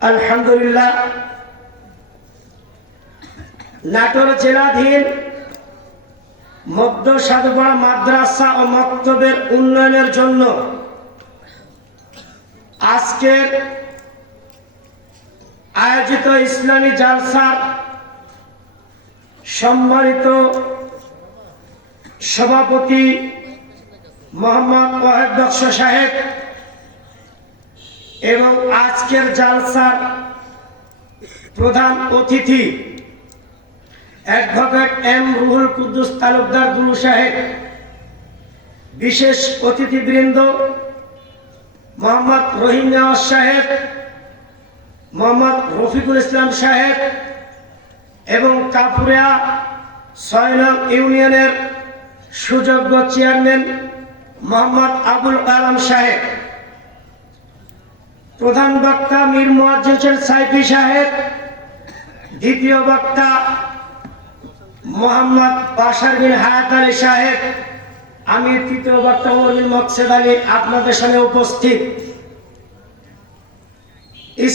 আলহামদুলিল্লাহ। নাটোর জেলাধীন মধ্য সাধুপাড়া মাদ্রাসা ও মক্তবের উন্নয়নের জন্য আজকের আয়োজিত ইসলামী জালসার সম্মানিত সভাপতি মোহাম্মদ ওয়াহেদ বক্স সাহেব এবং আজকের জালসার প্রধান অতিথি অ্যাডভোকেট এম রুহুল কুদ্দুস তালুকদার গুরু সাহেব, বিশেষ অতিথিবৃন্দ মোহাম্মদ রহিম নওয়াজ সাহেব, মোহাম্মদ রফিকুল ইসলাম সাহেব এবং কাপুরিয়া ছয় ইউনিয়নের সুযোগ্য চেয়ারম্যান মোহাম্মদ আবুল কালাম সাহেব। প্রধান বক্তা মীর মোয়াজ্জেম সাইফি সাহেব, দ্বিতীয় বক্তা মোহাম্মদ বাসার বিন হায়াত আলী সাহেব, আমি তৃতীয় বক্তা মমিন মকসেদ আলী আপনাদের সামনে উপস্থিত।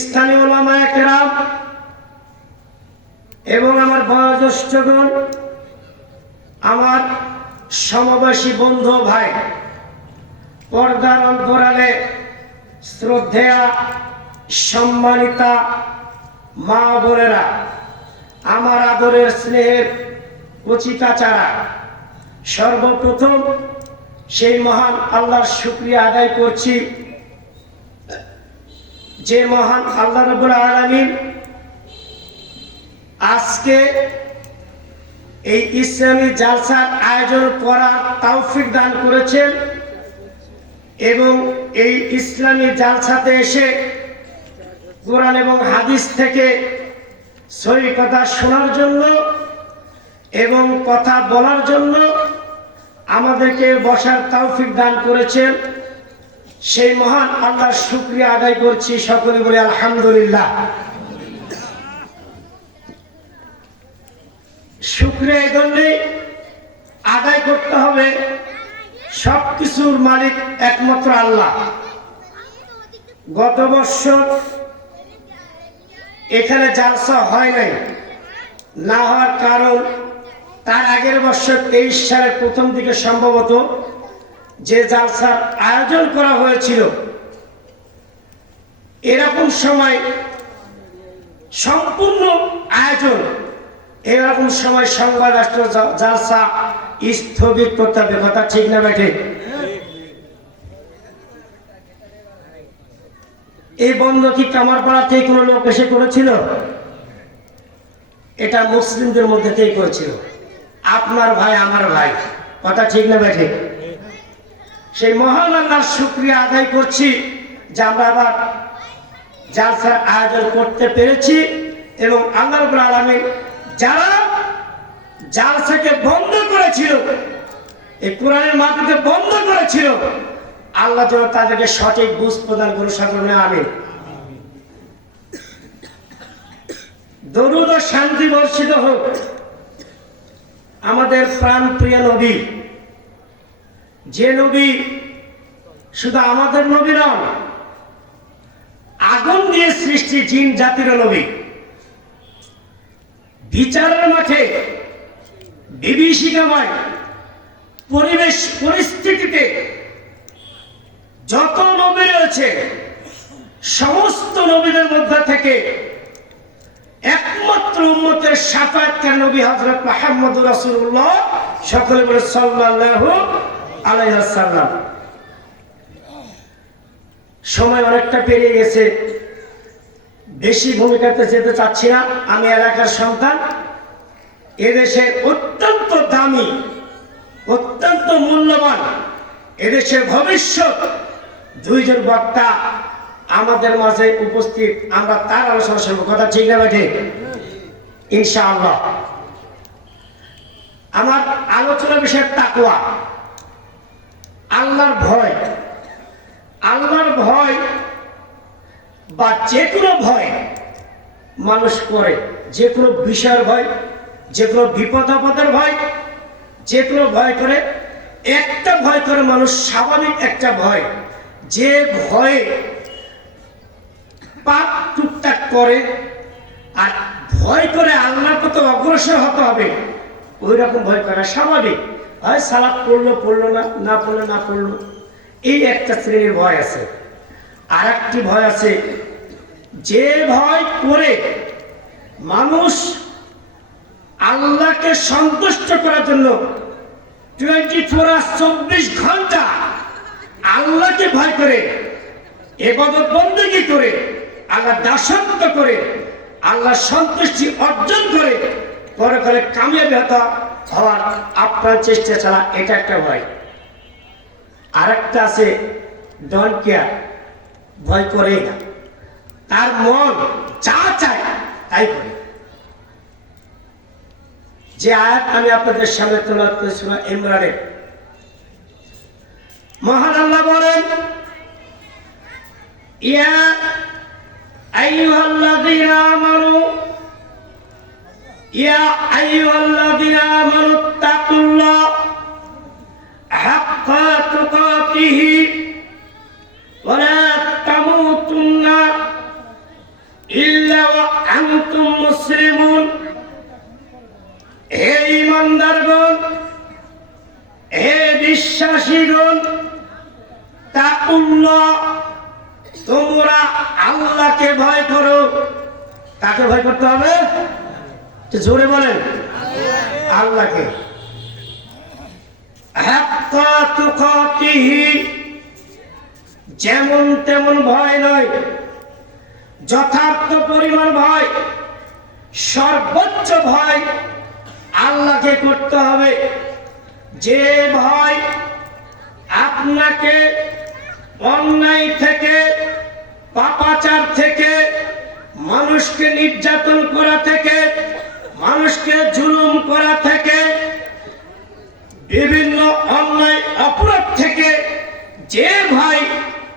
স্থানীয় ওলামা একরাম এবং আমার বয়োজ্যেষ্ঠগণ আমার সমবাসী বন্ধু ভাই, পর্দার অন্তরালে শ্রদ্ধেয়া, সম্মানিতা মা বোনেরা, আমার আদরের স্নেহের কচিকাচারা সর্বপ্রথম সেই মহান আল্লাহর শুক্রিয়া আদায় করছি। যে মহান আল্লাহ রবুল আলমিন আজকে এই ইসলামী জালসার আয়োজন করার তাওফিক দান করেছেন। এবং এই ইসলামী জালসাতে এসে কোরআন এবং হাদিস থেকে সহি কথা শোনার জন্য এবং কথা বলার জন্য আমাদেরকে বসার তৌফিক দান করেছেন। সেই মহান আল্লাহর শুক্রিয়া আদায় করছি সকলে বলে আলহামদুলিল্লাহ। শুক্রিয়া এই জন্যেই আদায় করতে হবে সব কিছুর মালিক একমাত্র আল্লাহ। গত বছর এখানে জালসা হয় নাই। না হওয়ার কারণ তার আগের বছর তেইশ সালের প্রথম দিকে সম্ভবত যে জালসার আয়োজন করা হয়েছিল, এরকম সময় সম্পূর্ণ আয়োজন, এরকম সময় সংবাদ রাষ্ট্র জালসা স্থগিত করতে কথা ঠিক না বেঠে এই বন্ধ কি কামারপাড়া থেকে কোনো লোক এসে করেছিল? এটা মুসলিমদের মধ্যে থেকে করেছিল। আপনার ভাই, আমার ভাই, কথা ঠিক না বেঠে সেই মহান আল্লাহর শুক্রিয়া আদায় করছি যে আমরা আবার জালসার আয়োজন করতে পেরেছি এবং আল্লাহ রব্বুল আলামিন যারা জালসাকে বন্ধ করেছিল। এই কোরআনের মাটিতে বন্ধ করেছিল। আল্লাহ যেন তাদেরকে সঠিক বুঝ প্রদান করে সকলে আমি দরুদ ও শান্তি বর্ষিত হোক। আমাদের প্রাণ প্রিয় নবী, যে নবী শুধু আমাদের নবী নন, আগুন দিয়ে সৃষ্টি জিন জাতির নবী। বিচারের মাঠে বিভীষিকাময় পরিবেশ পরিস্থিতিতে যত নবী রয়েছে, সমস্ত নবীদের মধ্যে থেকে একমাত্র উম্মতের সাফায়াতকার নবী হযরত মুহাম্মদ রাসূলুল্লাহ সকলে বলে সাল্লাল্লাহু আলাইহি ওয়াসাল্লাম। সময় অনেকটা পেরিয়ে গেছে, বেশি ভূমিকাতে যেতে চাচ্ছি না। আমি এলাকার সন্তান এদেশের অত্যন্ত দামি, অত্যন্ত মূল্যবান, এদেশের ভবিষ্যৎ। দুইজন বক্তা আমাদের মাঝে উপস্থিত, আমরা তার আলোচনা শুনব। কথা ঠিক না বেঠে ইনশাআল্লাহ। আমার আলোচনা বিষয় তাকুয়া আল্লাহর ভয়। আল্লাহর ভয় বা যে কোনো ভয় মানুষ করে, যে কোনো বিষয়ের ভয় যে কোনো বিপদ আপদের ভয় যে কোনো ভয় করে, একটা ভয় করে মানুষ স্বাভাবিক একটা ভয়। যে ভয়ে পাপ টুকটাক করে আর ভয় করে আল্লাহর কত অগ্রসর হতে হবে ওই রকম ভয় করা স্বাভাবিক। হয় সালাদ পড়ল পড়ল না না পড়ল না পড়ল। এই একটা শ্রেণির ভয় আছে। আর ভয় আছে, যে ভয় করে মানুষ আল্লাহকে সন্তুষ্ট করার জন্য টোয়েন্টি ফোর আওয়ার চব্বিশ ঘণ্টা আল্লাহকে ভয় করে, এবাদত করে, আল্লাহ দাসত্ব করে, আল্লাহ সন্তুষ্টি অর্জন করে, পরে করে কামিয়াবি হতা হওয়ার আপ্রাণ চেষ্টা ছাড়া এটা একটা ভয়। আর একটা আছে ডন কেয়ার ভয় করেই না। তার মন যা চায় তাই করে। যে আয়াত আমি আপনাদের সামনে তোলা করেছিল ইমরানের মহান আল্লাহ বলেন, ইয়া আইয়ুহাল্লাযীনা আমানু, ইয়া আইয়ুহাল্লাযীনা আমানু তাকুল্লাহ হাক্কা তুকাতিহি ওয়া লা তামুতুন্না ইল্লা ওয়া আনতুম মুসলিমুন। হে হে আল্লাহকে ভয় করো। কাকে ভয় করতে হবে? জোরে বলেন। আল্লাহকে। যেমন তেমন ভয় নয়, যথার্থ পরিমাণ ভয়, সর্বোচ্চ ভয় আল্লাহকে করতে হবে। যে ভয় আপনাকে অন্যায় থেকে, পাপাচার থেকে, মানুষকে নির্যাতন করা থেকে, মানুষকে জুলুম করা থেকে, বিভিন্ন অন্যায় অপরাধ থেকে যে ভয়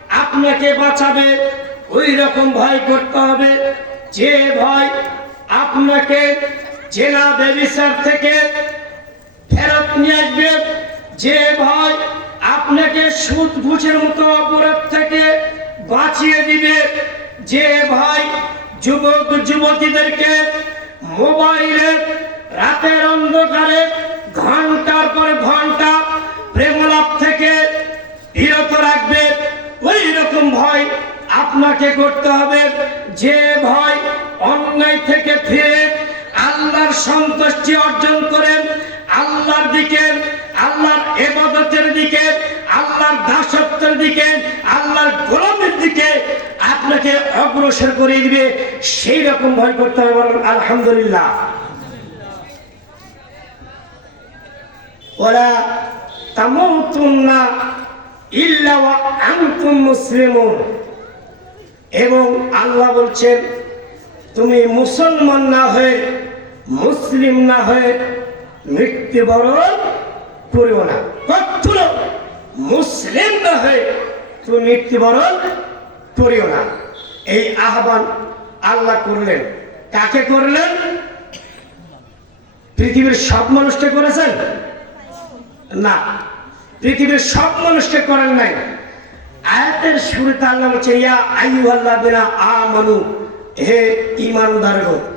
আপনাকে বাঁচাবে, ওই রকম ভয় করতে হবে। যে ভয় আপনাকে জেনা বেবিচার থেকে ফেরত নিয়ে আসবে। যে ভয় আপনাকে সুদ ঘুষের মতো অপরাধ থেকে বাঁচিয়ে দিবে, যে ভয় যুবক যুবতীদেরকে মোবাইলে রাতের অন্ধকারে ঘণ্টার পর ঘণ্টা প্রেমলাপ থেকে বিরত রাখবে। ওই রকম ভয় আপনাকে করতে হবে। যে ভয় অন্যায় থেকে ফিরে আল্লাহর সন্তুষ্টি অর্জন করেন আল্লাহর দিকে, আল্লাহর এবাদতের দিকে, আল্লাহর দাসত্বের দিকে, আল্লাহর গোলামের দিকে আপনাকে অগ্রসর করে দিবে। সেই রকম ভয় করতে হবে বলুন, আলহামদুলিল্লাহ। ওরা তামুতুন্না ইল্লা ওয়া আনতুম মুসলিমুন। এবং আল্লাহ বলছেন, তুমি মুসলমান না হয়ে মুসলিম না হয়ে মৃত্যুবরণ করিও না। কখনো মুসলিম না হয়ে তুমি মৃত্যুবরণ করিও না। এই আহ্বান আল্লাহ করলেন। কাকে করলেন? পৃথিবীর সব মানুষকে করেছেন? না। পৃথিবীর সব মানুষকে করেন নাই। আয়াতের শুরুতে আল্লাহ বলছে, ইয়া আইয়ুহাল্লাহ বিনা আমানু হে ইমানদার গো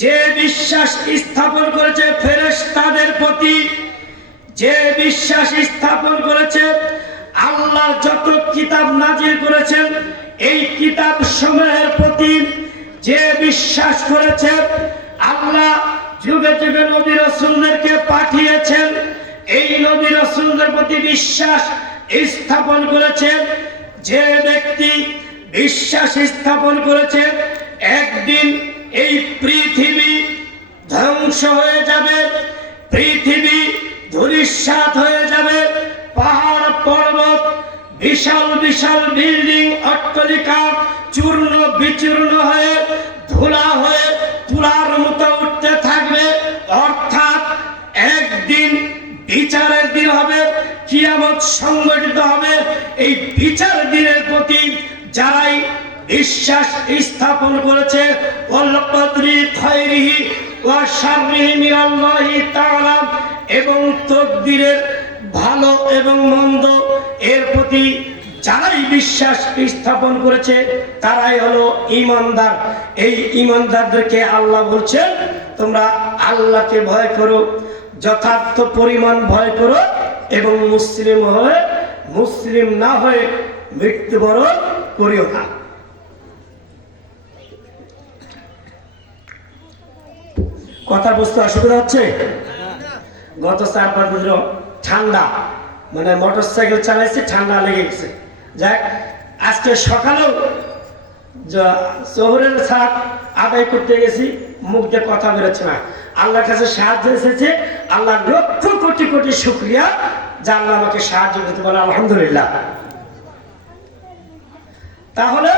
যে বিশ্বাস স্থাপন করেছে ফেরেশতাদের প্রতি, যে বিশ্বাস স্থাপন করেছে আল্লাহ যত কিতাব নাজির করেছেন, এই কিতাব সমূহের প্রতি যে বিশ্বাস করেছে, আল্লাহ যুগে যুগে নবী রসুলদেরকে পাঠিয়েছেন। এই নবী রসুলদের প্রতি বিশ্বাস স্থাপন করেছে। যে ব্যক্তি বিশ্বাস স্থাপন করেছে, একদিন এই পৃথিবী ধ্বংস হয়ে যাবে, পৃথিবী ধূলিসাত হয়ে যাবে, পাহাড়, পর্বত, বিশাল বিশাল বিল্ডিং, অট্টলিকা চূর্ণ, বিচূর্ণ হয়ে, ধুলা হয়ে, তুলার মতো উঠতে থাকবে। অর্থাৎ একদিন বিচারের দিন হবে, কিয়ামত সংগঠিত হবে। এই বিচার দিন বিশ্বাস স্থাপন করেছে। এবং তকদিরের ভালো এবং মন্দ এর প্রতি যারাই বিশ্বাস স্থাপন করেছে, তারাই হলো ইমানদার এই ইমানদারদেরকে আল্লাহ বলছেন, তোমরা আল্লাহকে ভয় করো, যথার্থ পরিমাণ ভয় করো এবং মুসলিম হয়ে, মুসলিম না হয়ে মৃত্যুবরণ করিও না। কথা বুঝতে অসুবিধা হচ্ছে? গত চার পাঁচ বছর ঠান্ডা মানে মোটর সাইকেল চালাইছে, ঠান্ডা লেগে গেছে। যাক, আজকে সকালেও শহরের ছাদ আদায় করতে গেছি, মুখ দিয়ে কথা বেরোচ্ছে না। আল্লাহর কাছে সাহায্য এসেছে, আল্লাহ লক্ষ কোটি কোটি শুক্রিয়া, যা আল্লাহ আমাকে সাহায্য করতে পারে আলহামদুলিল্লাহ। তাহলে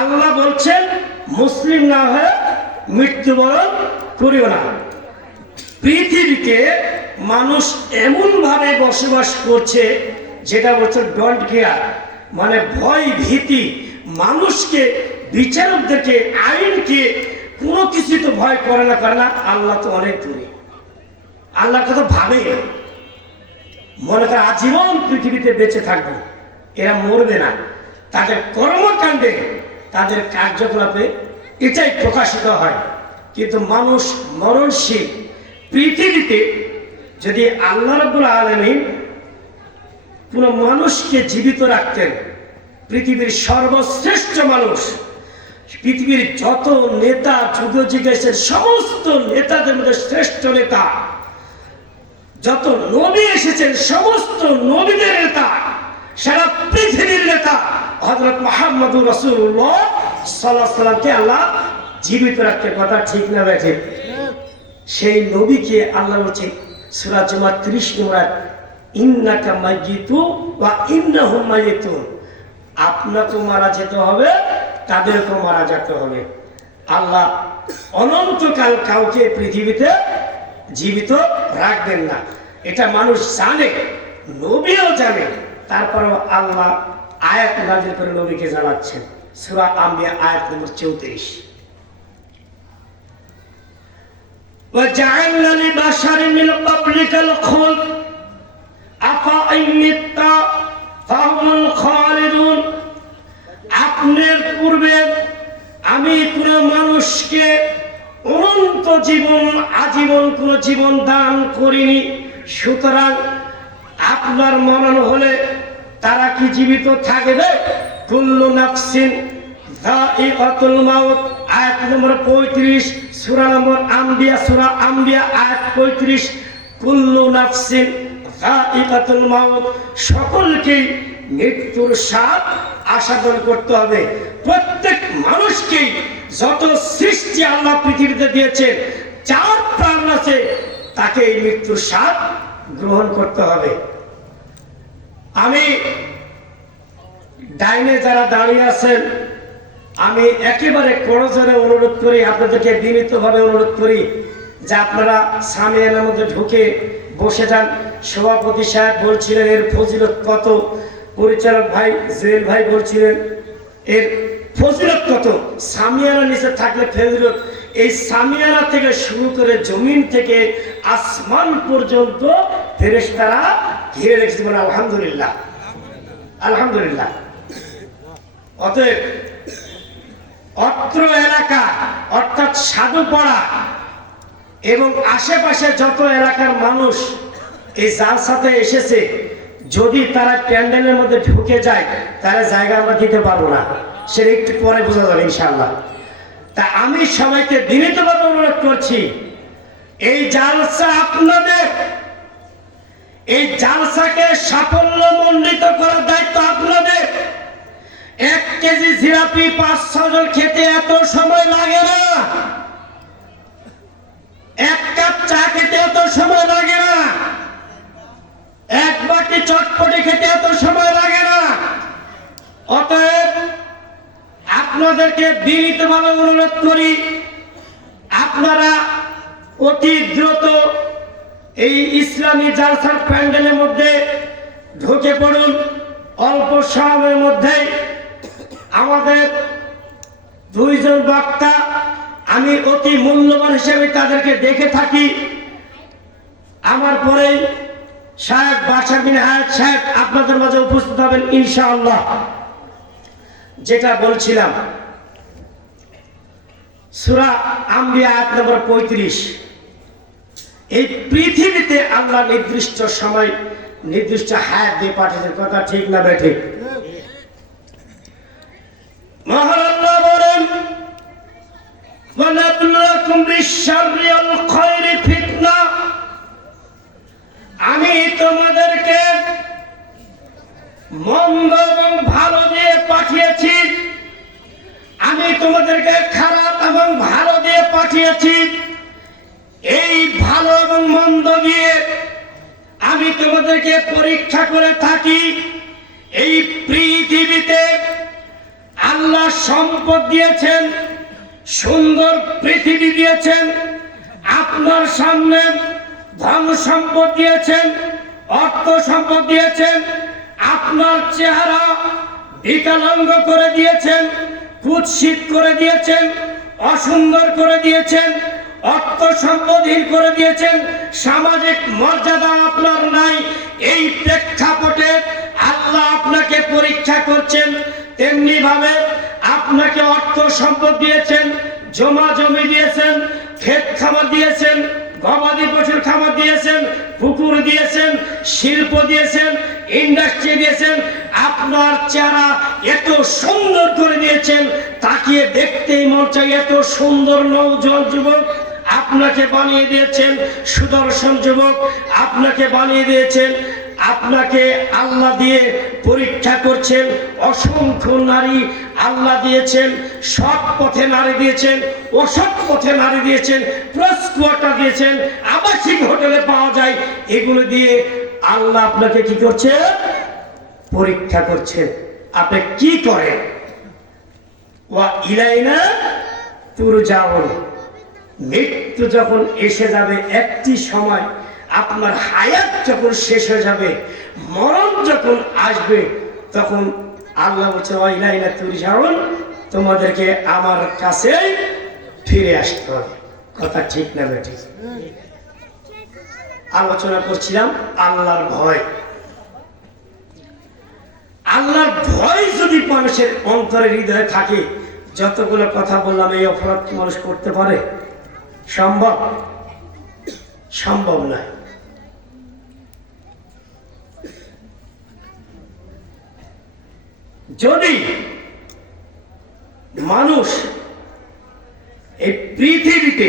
আল্লাহ বলছেন, মুসলিম না হয়ে মৃত্যুবরণ করিও না। পৃথিবীতে মানুষ এমন ভাবে বসবাস করছে, যেটা বলছে ডন্ট কেয়ার মানে ভয়, ভীতি, মানুষকে, বিচারকদেরকে, আইনকে কোনো কিছু তো ভয় করে না করে না, আল্লাহ তো অনেক দূরে। আল্লাহ কথা ভাবে। মনে করে আজীবন পৃথিবীতে বেঁচে থাকবে, এরা মরবে না। তাদের কর্মকাণ্ডে, তাদের কার্যকলাপে এটাই প্রকাশিত হয়। কিন্তু মানুষ মরণশীল। পৃথিবীতে যদি আল্লাহ রব্বুল আলমী কোন মানুষকে জীবিত রাখতেন, পৃথিবীর সর্বশ্রেষ্ঠ মানুষ, পৃথিবীর যত নেতা যুগ জিজ্ঞাসের সমস্ত নেতাদের মধ্যে শ্রেষ্ঠ নেতা, যত নবী এসেছেন, সমস্ত নবীদের নেতা, সারা পৃথিবীর নেতা হজরত মাহমুদুর রসুল্লাহ সাল্লাহ সাল্লামকে আল্লাহ জীবিত রাখতে কথা ঠিক না বেঠে সেই নবীকে আল্লাহ বলছে, সুরা জমা ত্রিশ বা মারা যেতে হবে, তাদেরকেও মারা যেতে হবে। আল্লাহ অনন্তকাল কাউকে পৃথিবীতে জীবিত রাখবেন না। এটা মানুষ জানে, নবীও জানে। তারপরেও আল্লাহ আয়াত নাজির করে নবীকে জানাচ্ছেন। সুরা আম্বিয়া আয়াত নম্বর চৌত্রিশ। وجعلنا لبشر من قبلك الخلد أفإن مت فهم الخالدون আপনার পূর্বে আমি কোন মানুষকে অনন্ত জীবন আজীবন কোন জীবন দান করিনি সুতরাং আপনার মনন হলে তারা কি জীবিত থাকবে কুল্লু নাফসিন যায়িকাতুল মাউত আয়াত নম্বর 35 সূরা নম্বর আম্বিয়া, সূরা আম্বিয়া, আয়াত 35 কুল্লু নাফসিন যায়িকাতুল মাউত। সকলকেই মৃত্যুর স্বাদ আস্বাদন করতে হবে। প্রত্যেক মানুষকেই যত সৃষ্টি আল্লাহ পৃথিবীতে দিয়েছেন, যার প্রাণ আছে, তাকে এই মৃত্যুর স্বাদ গ্রহণ করতে হবে। আমি ডাইনে যারা দাঁড়িয়ে আছেন আমি একেবারে করজনে অনুরোধ করি, আপনাদেরকে বিনীতভাবে অনুরোধ করি যে আপনারা সামিয়ানার মধ্যে ঢুকে বসে যান। সভাপতি সাহেব বলছিলেন, এর ফজিলত কত? পরিচালক ভাই জুয়েল ভাই বলছিলেন, এর ফজিলত কত? সামিয়ানা নিচে থাকলে ফজিলত। এই সামিয়ানা থেকে শুরু করে জমিন থেকে আসমান পর্যন্ত ফেরেশতারা ঘিরে রেখেছে আলহামদুলিল্লাহ। আলহামদুলিল্লাহ। অতএব অত্র এলাকা, অর্থাৎ সাধুপাড়া এবং আশেপাশে যত এলাকার মানুষ এই জালসাতে এসেছে, যদি তারা প্যান্ডেলের মধ্যে ঢুকে যায় তাহলে জায়গা আমরা দিতে পারব না। সেটা একটু পরে বোঝা যাবে ইনশাল্লাহ তা আমি সবাইকে বিনীতভাবে অনুরোধ করছি, এই জালসা আপনাদের, এই জালসাকে সাফল্য মণ্ডিত করার দায়িত্ব আপনাদের এক কেজি জিরাপি পাঁচ ছজন খেতে এত সময় লাগে না। এক কাপ চা খেতে এত সময় লাগে না। এক বাটি চটপটি খেতে এত সময় লাগে না। অতএব আপনাদেরকে বিনীতভাবে অনুরোধ করি, আপনারা অতি দ্রুত এই ইসলামী জালসার প্যান্ডেলের মধ্যে ঢুকে পড়ুন। অল্প সময়ের মধ্যে আমাদের দুইজন বক্তা, আমি অতি মূল্যবান হিসেবে তাদেরকে দেখে থাকি। আমার পরে সাহেব বিন হায়াত সাহেব আপনাদের মাঝে উপস্থিত হবেন ইনশাআল্লাহ। যেটা বলছিলাম, সুরা আম্বিয়া আয়াত নম্বর পঁয়ত্রিশ। এই পৃথিবীতে আল্লাহ নির্দিষ্ট সময়, নির্দিষ্ট হায়াত দিয়ে পাঠিয়েছে কথা ঠিক না বেঠিক মহান আল্লাহ বলেন ওয়ালাবলুকুম বিশ-শাররি আমি তোমাদেরকে মন্দ এবং ভালো দিয়ে পাঠিয়েছি। আমি তোমাদেরকে খারাপ এবং ভালো দিয়ে পাঠিয়েছি। এই ভালো এবং মন্দ দিয়ে আমি তোমাদেরকে পরীক্ষা করে থাকি। এই পৃথিবীতে আল্লাহ সম্পদ দিয়েছেন, সুন্দর পৃথিবী দিয়েছেন, আপনার সামনে ধন সম্পদ দিয়েছেন, অর্থ সম্পদ দিয়েছেন, আপনার চেহারা বিকলাঙ্গ করে দিয়েছেন, কুৎসিত করে দিয়েছেন, অসুন্দর করে দিয়েছেন, অর্থ সম্পদহীন করে দিয়েছেন, সামাজিক মর্যাদা আপনার নাই, এই প্রেক্ষাপটে আল্লাহ আপনাকে পরীক্ষা করছেন তেমনি ভাবে আপনাকে অর্থ সম্পদ দিয়েছেন, জমা জমি দিয়েছেন, ক্ষেত খামার দিয়েছেন, গবাদি পশুর খামার দিয়েছেন, পুকুর দিয়েছেন, শিল্প দিয়েছেন, ইন্ডাস্ট্রি দিয়েছেন, আপনার চেহারা এত সুন্দর করে দিয়েছেন, তাকিয়ে দেখতেই মন চাই এত সুন্দর নৌজন যুবক আপনাকে বানিয়ে দিয়েছেন, সুদর্শন যুবক আপনাকে বানিয়ে দিয়েছেন আপনাকে আল্লাহ দিয়ে পরীক্ষা করছেন, অসংখ্য নারী আল্লাহ দিয়েছেন, সৎ পথে নারী দিয়েছেন, অসৎ পথে নারী দিয়েছেন প্লাস কোয়ার্টার দিয়েছেন, আবাসিক হোটেলে পাওয়া যায়, এগুলো দিয়ে আল্লাহ আপনাকে কি করছে? পরীক্ষা করছেন আপনি কি করেন? ওয়া ইলাইনা তুর মৃত্যু যখন এসে যাবে একটি সময় আপনার হায়াত যখন শেষ হয়ে যাবে, মরণ যখন আসবে, তখন আল্লাহ বলছে, ওয়া ইলাইনা তুর যাওন তোমাদেরকে আমার কাছে ফিরে আসতে হবে। কথা ঠিক না বেঠিক আলোচনা করছিলাম আল্লাহর ভয়। আল্লাহর ভয় যদি মানুষের অন্তরে হৃদয়ে থাকে, যতগুলো কথা বললাম, এই অপরাধ মানুষ করতে পারে? সম্ভব? সম্ভব নয়। যদি মানুষ এই পৃথিবীতে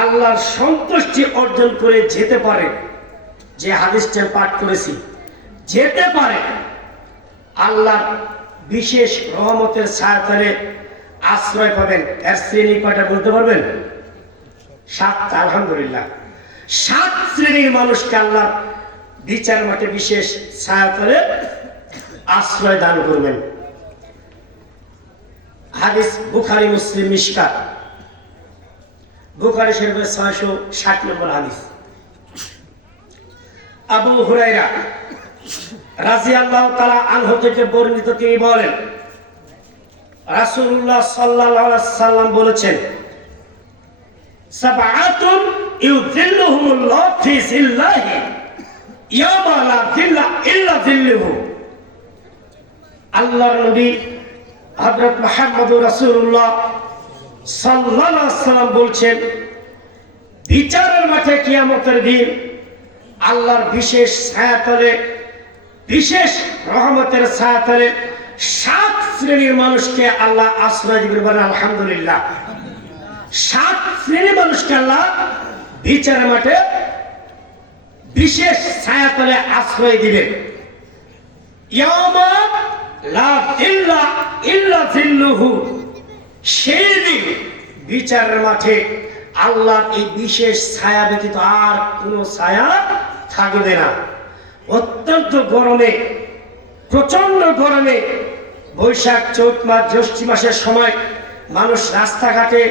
আল্লাহর সন্তুষ্টি অর্জন করে যেতে পারে, যে হাদিসটা পাঠ করেছি, যেতে পারে, আল্লাহর বিশেষ রহমতের সাহায্যে আশ্রয় পাবেন, এর শ্রেণি কয়টা বলতে পারবেন? সাতটা আলহামদুলিল্লাহ। সাত শ্রেণির মানুষকে আল্লাহ বিচার মাঠে বিশেষ সাহায্যে আশ্রয় দান করবেন। হাদিস বুখারি, মুসলিম মিশকা বুখারি শরীফের ছয়শো ষাট নম্বর হাদিস। আবু হুরাইরা রাজি আল্লাহ তালা আনহ থেকে বর্ণিত তিনি বলেন সাল্লাল্লাহু সাল্লাম বলেছেন জিল্লা ইল্লা আল্লাহর নবী রাসূলুল্লাহ সাল্লাল্লাহু আলাইহি সাল্লাম বলছেন, বিচারের মাঠে কিয়ামতের দিন আল্লাহর বিশেষ ছায়াতলে, বিশেষ রহমতের ছায়াতলে সাত শ্রেণির মানুষকে আল্লাহ আশ্রয় দিবেন আলহামদুলিল্লাহ। সাত শ্রেণির মানুষকে আল্লাহ বিচার মাঠে বিশেষ ছায়াতলে আশ্রয় দিবেন। ইয়ামা সেই দিন বিচারের মাঠে আল্লাহর এই বিশেষ ছায়া ব্যতীত আর কোনো ছায়া থাকবে না। অত্যন্ত গরমে প্রচণ্ড গরমে, বৈশাখ চৈত মাস, জ্যৈষ্ঠ মাসের সময় মানুষ রাস্তাঘাটে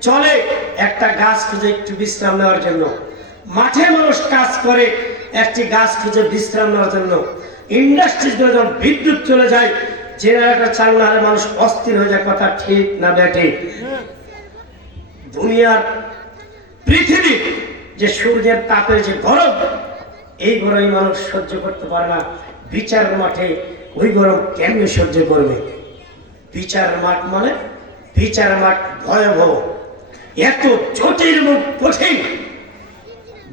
চলে একটা গাছ খুঁজে একটু বিশ্রাম নেওয়ার জন্য। মাঠে মানুষ কাজ করে একটি গাছ খুঁজে বিশ্রাম নেওয়ার জন্য। ইন্ডাস্ট্রিজগুলো যখন বিদ্যুৎ চলে যায় জেনারেটর চালু না হলে মানুষ অস্থির হয়ে যায়, কথা ঠিক না ব্যাটে। দুনিয়ার পৃথিবী যে সূর্যের তাপের যে গরম, এই গরমে মানুষ সহ্য করতে পারে না। বিচার মাঠে ওই গরম কেমনি সহ্য করবে? বিচার মাঠ মানে বিচার মাঠ ভয়াবহ। এত জটিল এবং কঠিন।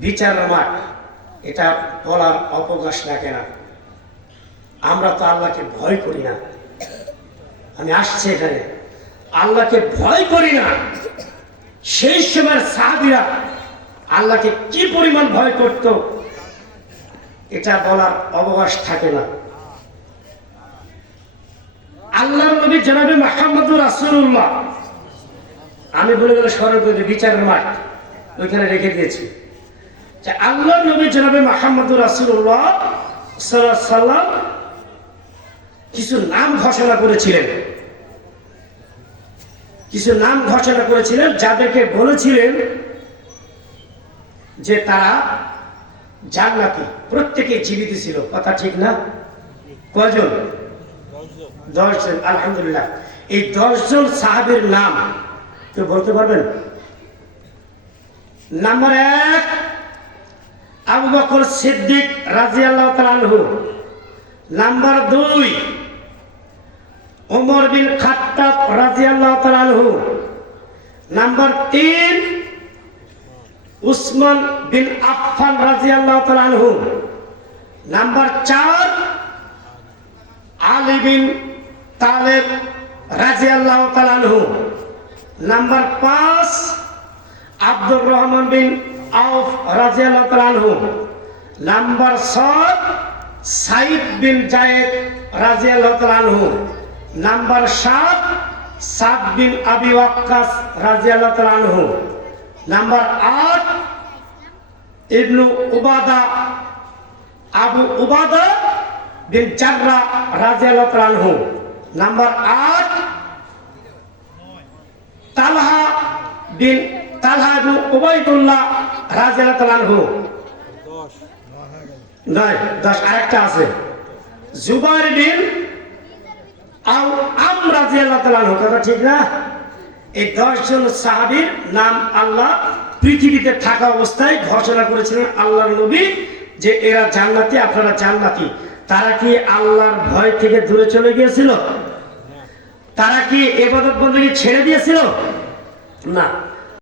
বিচার মাঠ, এটা বলার অবকাশ রাখে না। আমরা তো আল্লাহকে ভয় করি না। আমি আসছি এখানে। আল্লাহকে ভয় করি না। সেই সময় সাহাবিরা আল্লাহকে কি পরিমাণ ভয় করত, এটা বলার অবকাশ থাকে না। আল্লাহ নবী জনাবে মাহমুদুর রাসূলুল্লাহ। আমি বলে গেলে স্মরণ করে বিচারের মাঠ, ওইখানে রেখে দিয়েছি। আল্লাহ নবী জনাবে মাহমুদুর আলাইহি সাল্লাম কিছু নাম ঘোষণা করেছিলেন। কিছু নাম ঘোষণা করেছিলেন যাদেরকে বলেছিলেন যে তারা জান্নাতি প্রত্যেকে জীবিত ছিল। কথা ঠিক না? কজন দশজন, আলহামদুলিল্লাহ। এই দশজন সাহাবের নাম, কেউ বলতে পারবেন? নাম্বার এক, আবু বকর সিদ্দিক রাজি আল্লাহ তালু নাম্বার দুই ওমর বিন খাত্তাব রাজি আল্লাহ তালু নাম্বার তিন, উসমান বিন আফফান রাজি আল্লাহ তালু নাম্বার চার, আলী বিন তালেব রাজি আল্লাহ তালু নাম্বার পাঁচ, আব্দুর রহমান বিন আউফ রাজি আল্লাহ তালু নাম্বার ছয়, সাইদ বিন জায়েদ রাজি আল্লাহ তালু নাম্বার সাত সাত বিন আবি ওয়াক্কাস রাজি আল্লাহ নাম্বার আট ইবনু উবাদা আবু উবাদা বিন রাজিয়াল্লাহু তাআলা আনহু। নাম্বার 8 তালহা বিন তালহা ইবনে উবাইদুল্লাহ তাআলা আনহু। নয় দশ আরেকটা আছে। জুবাইর বিন আও আম রাজিয়াল্লাহু আল্লাহ তালা কথা ঠিক না? এই দশজন সাহাবির নাম আল্লাহ পৃথিবীতে থাকা অবস্থায় ঘোষণা করেছিলেন আল্লাহর নবী যে এরা জান্নাতি, আপনারা জান্নাতি। তারা কি আল্লাহর ভয় থেকে দূরে চলে গিয়েছিল? তারা কি এবাদত বন্দী ছেড়ে দিয়েছিল? না।